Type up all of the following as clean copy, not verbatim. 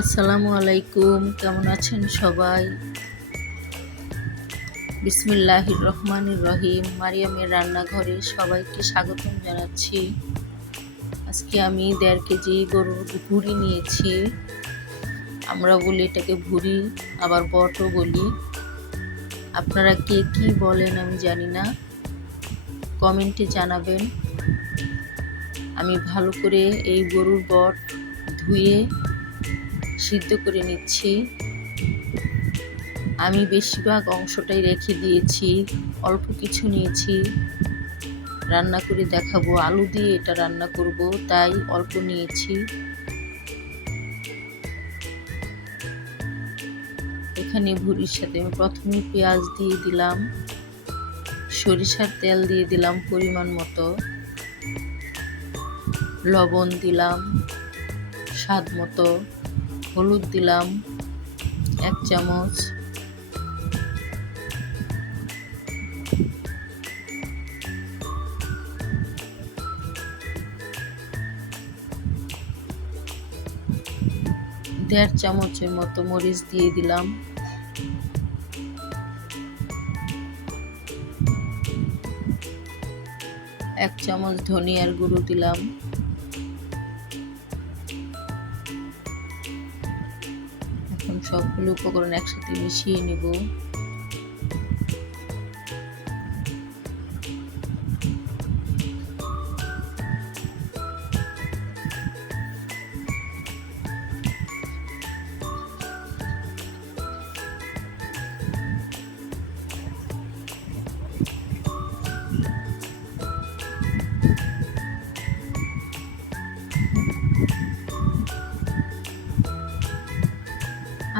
আসসালামু আলাইকুম, কেমন আছেন সবাই? বিসমিল্লাহির রহমানির রহিম। মারিয়ামের রান্নাঘরে সবাইকে স্বাগতম জানাচ্ছি। আজকে আমি 1.5 কেজি গরুর ভুঁড়ি নিয়েছি। আমরা বলি এটাকে ভুঁড়ি, আবার বটও বলি। আপনারা কে কি বলেন আমি জানি না, কমেন্টে জানাবেন। আমি ভালো করে এই গরুর বট ধুয়ে সিদ্ধ করে নিচ্ছি। আমি বেশিরভাগ অংশটাই রেখে দিয়েছি, অল্প কিছু নিয়েছি, রান্না করে দেখাবো। আলু দিয়ে এটা রান্না করব, তাই অল্প নিয়েছি। এখানে ভুঁড়ির সাথে আমি প্রথমে পেঁয়াজ দিয়ে দিলাম, সরিষার তেল দিয়ে দিলাম পরিমাণ মতো, লবণ দিলাম স্বাদ মতো, হলুদ দিলাম 1 চামচ, দেড় চামচের মতো মরিচ দিয়ে দিলাম, এক চামচ ধনিয়ার গুঁড়ো দিলাম, এখন সবগুলো উপকরণ একসাথে মিশিয়ে নেব।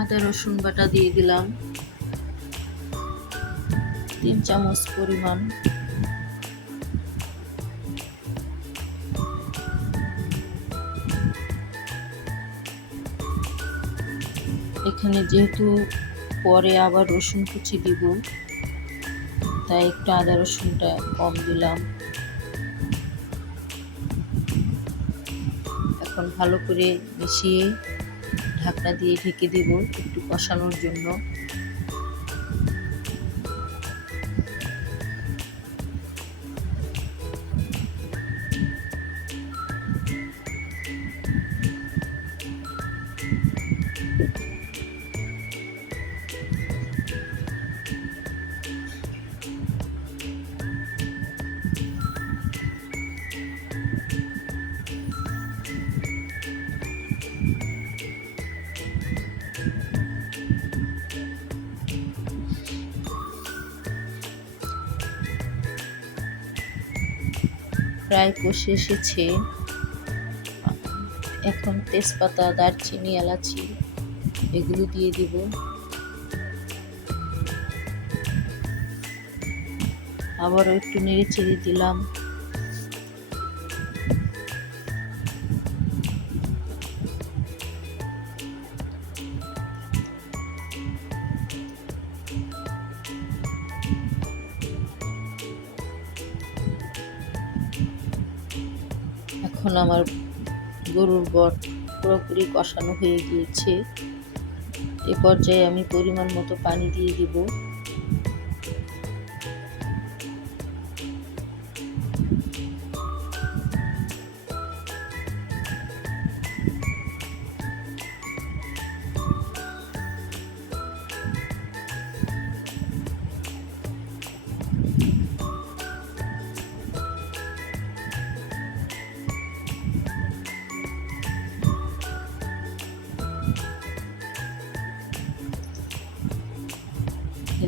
আদা রসুন বাটা দিয়ে দিলাম 3 চামচ পরিমাণ। এখানে যেহেতু পরে আবার রসুন কুচি দিব, তাই একটু আদা রসুনটা কম দিলাম। এখন ভালো করে মিশিয়ে ঢাকনা দিয়ে ঢেকে দিব একটু কষানোর জন্য। প্রায় কষে এসেছে। এখন তেজপাতা, দারচিনি, এলাচি এগুলো দিয়ে দিব। আবারও একটু নেড়ে চেড়ে দিলাম। এখন আমার গরুর বট পুরোপুরি কষানো হয়ে গিয়েছে। এ পর্যায়ে আমি পরিমাণ মতো পানি দিয়ে দিব।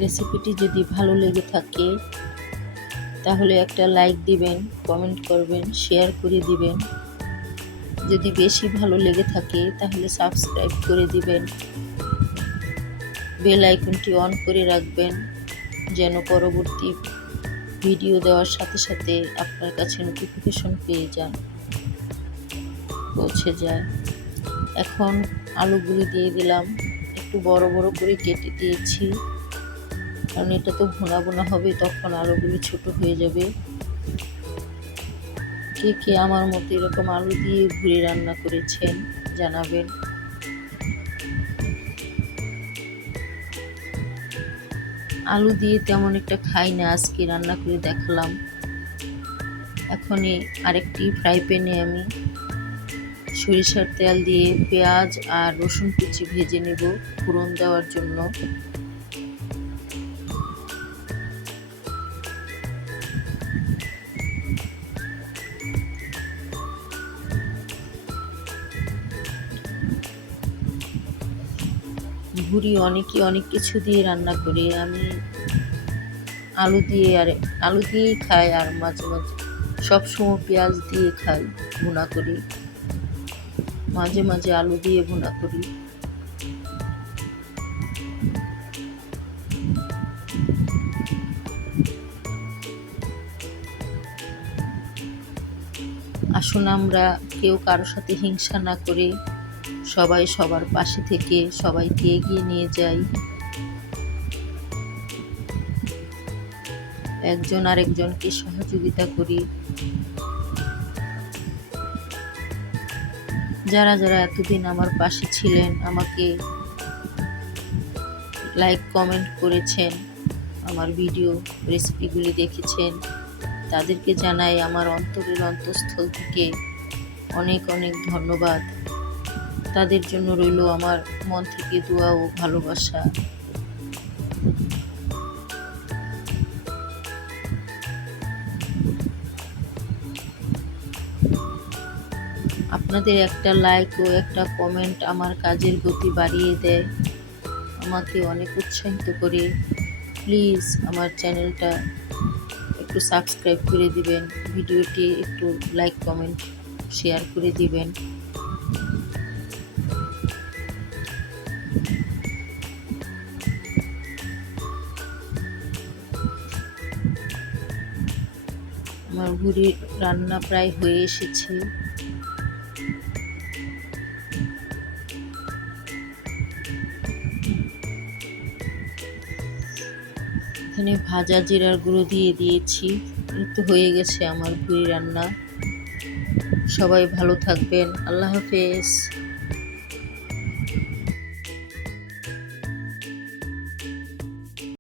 রেসিপিটি যদি ভালো লেগে থাকে তাহলে একটা লাইক দিবেন, কমেন্ট করবেন, শেয়ার করে দিবেন। যদি বেশি ভালো লেগে থাকে তাহলে সাবস্ক্রাইব করে দিবেন, বেল আইকনটি অন করে রাখবেন যেন পরবর্তী ভিডিও দেওয়ার সাথে সাথে আপনার কাছে নোটিফিকেশন পৌঁছে যায়। এখন আলুগুলো দিয়ে দিলাম, একটু বড় বড় করে কেটে দিয়েছি, কারণ এটা তো ভুনা ভুনা হবে, তখন আলুগুলো ছোট হয়ে যাবে। কে কে আমার মতো এরকম আলু দিয়ে ভুঁড়ি রান্না করেছেন জানাবেন। আলু দিয়ে তেমন একটা খাই না, আজকে রান্না করে দেখালাম। এখন আরেকটি ফ্রাই প্যানে আমি সরিষার তেল দিয়ে পেঁয়াজ আর রসুন কুচি ভেজে নেব ফোড়ন দেওয়ার জন্য। ভুড়ি অনেকে অনেক কিছু দিয়ে রান্না করে, আমি আলু দিয়েই খাই, আর মাঝে মাঝে সবসময় পেঁয়াজ দিয়ে খাই ভুনা করি, মাঝে মাঝে আলু দিয়ে ভুনা করি। আসুন আমরা কেউ কারোর সাথে হিংসা না করে সবাই সবার পাশে থেকে সবাইকে এগিয়ে নিয়ে যাই, একজন আরেকজনকে সহযোগিতা করি। যারা যারা এতদিন আমার পাশে ছিলেন, আমাকে লাইক কমেন্ট করেছেন, আমার ভিডিও রেসিপিগুলি দেখেছেন, তাদেরকে জানাই আমার অন্তরের অন্তঃস্থল থেকে অনেক অনেক ধন্যবাদ। তাদের জন্য রইল আমার মন থেকে দোয়া ও ভালোবাসা। আপনাদের একটা লাইক ও একটা কমেন্ট আমার কাজের গতি বাড়িয়ে দেয়, আমাকে অনেক উৎসাহিত করে। প্লিজ আমার চ্যানেলটা একটু সাবস্ক্রাইব করে দিবেন, ভিডিওটি একটু লাইক কমেন্ট শেয়ার করে দিবেন। আমার ভুড়ি রান্না প্রায় হয়ে এসেছে। এখানে ভাজা জিরার গুঁড়ো দিয়ে দিয়েছি। এই তো হয়ে গেছে আমার ভুড়ি রান্না। সবাই ভালো থাকবেন। আল্লাহ হাফেজ।